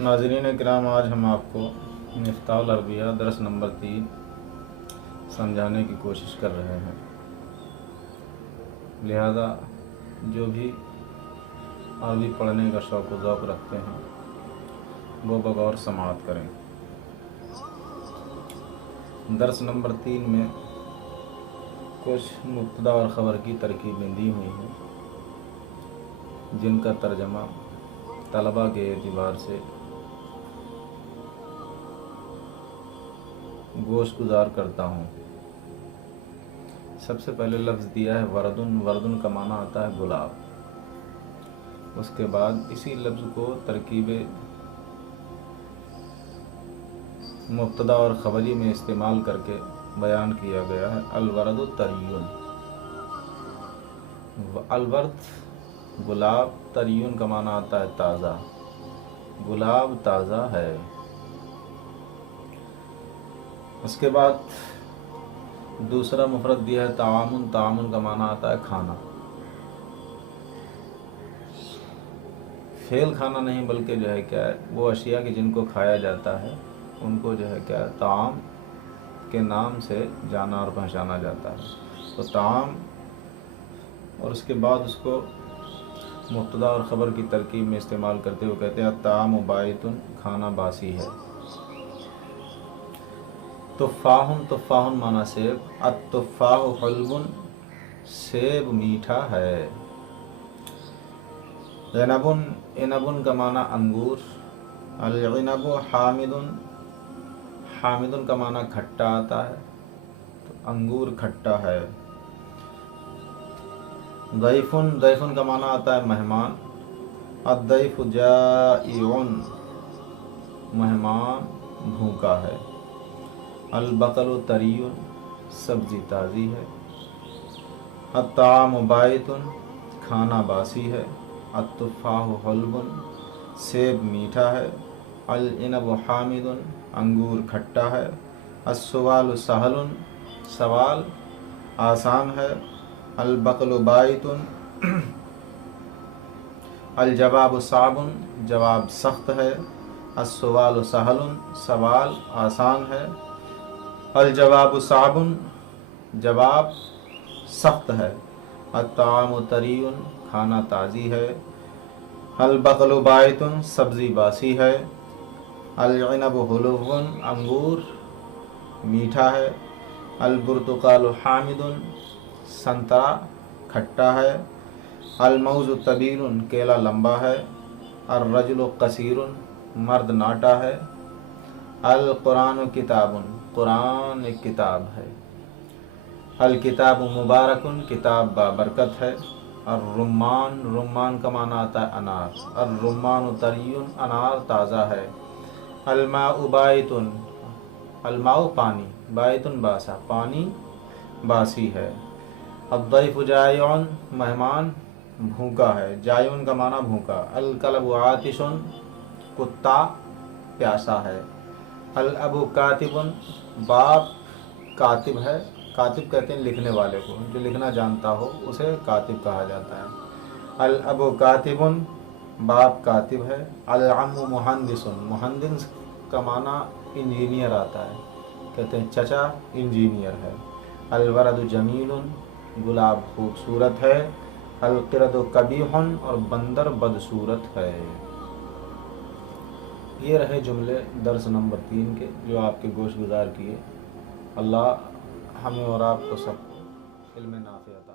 नाज़रीन किराम, आज हम आपको मिफ्ताहुल अरबिया दर्स नंबर 3 समझाने की कोशिश कर रहे हैं। लिहाजा जो भी अरबी पढ़ने का शौक़ व ज़ौक़ रखते हैं वो बगौर समाअत करें। दर्स नंबर 3 में कुछ मुब्तदा और ख़बर की तरकीबें दी हुई हैं जिनका तर्जमा तलबा के एतबार से गोशगुजार करता हूँ। सबसे पहले लफ्ज़ दिया है वरदुन। वरदुन का माना आता है गुलाब। उसके बाद इसी लफ्ज़ को तरकीबे मुब्तदा और ख़बरी में इस्तेमाल करके बयान किया गया है अलवरदु तरियुन। अलवर्द गुलाब, तरियुन का माना आता है ताज़ा। गुलाब ताज़ा है। उसके बाद दूसरा मुफरद दिया है तामुन। तामुन का माना आता है खाना। फेल खाना नहीं बल्कि जो है क्या है वो अशिया की जिनको खाया जाता है उनको जो है क्या ताम के नाम से जाना और पहचाना जाता है। तो ताम और उसके बाद उसको मुब्तदा और ख़बर की तरकीब में इस्तेमाल करते हुए कहते हैं ताम बायतुन, खाना बासी है। तुफ़ाहुन, तुफ़ाहुन माना सेब। अत्तुफ़ाहु हल्बुन, सेब मीठा है। इनबुन, इनबुन का माना अंगूर। अल-इनबु हामिदुन, हामिदुन का माना खट्टा आता है, तो अंगूर खट्टा है। दैफुन, दैफुन का माना आता है मेहमान। अद्दैफु जाइउन, मेहमान भूखा है। अलबकलु तरियुन, सब्ज़ी ताज़ी है। अत्ताम बायतुन, खाना बासी है। अत्तुफ़ाहु हल्बुन, सेब मीठा है। अल-इनबु हामिदुन, अंगूर खट्टा है। अस्सवालु सहलुन, सवाल आसान है। अलबकलु बायतुन, अलजवाबु साबुन, जवाब सख्त है। अस्सवालु सहलुन, सवाल आसान है। अलजवाबु साबुन, जवाब सख्त है। अत्तामु तरियुन, खाना ताज़ी है। अलबकलु बायतुन, सब्ज़ी बासी है। अल-इनबु हुलुव्वुन, अंगूर मीठा है। अलबुर्तुकालु हामिदुन, संतरा खट्टा है। अलमौज़ु तबीरुन, केला लंबा है। अर्रजुलु कसीरुन, मर्द नाटा है। अल-कुरानु किताबुन, कुरान एक किताब है। अल-किताबु मुबारकुन, किताब बाबरकत है। अर्रुम्मान, रुम्मान का माना आता है अनार। अर्रुम्मानु तरियुन, अनार ताज़ा है। अलमाउ बायतुन, अलमाउ पानी, बायतुन बासा, पानी बासी है। अद्दैफु जाइउन, मेहमान भूखा है। जाइउन का माना भूखा। अल-कल्बु आतिशुन, कुत्ता प्यासा है। अल-अबु कातिबुन, बाप कातिब है। कातिब कहते हैं लिखने वाले को, जो लिखना जानता हो उसे कातिब कहा जाता है। अल-अबु कातिबुन, बाप कातिब है। अल-अम्मु मुहंदिसुन, मुहंदिस का माना इंजीनियर आता है, कहते हैं चचा इंजीनियर है। अल-वरदु जमीलुन, गुलाब खूबसूरत है। अल-क़िरदु कबीहुन, और बंदर बदसूरत है। ये रहे जुमले दर्स नंबर 3 के जो आपके गोशगुजार किए। अल्लाह हमें और आपको सबको इल्म नाफ़िअ अता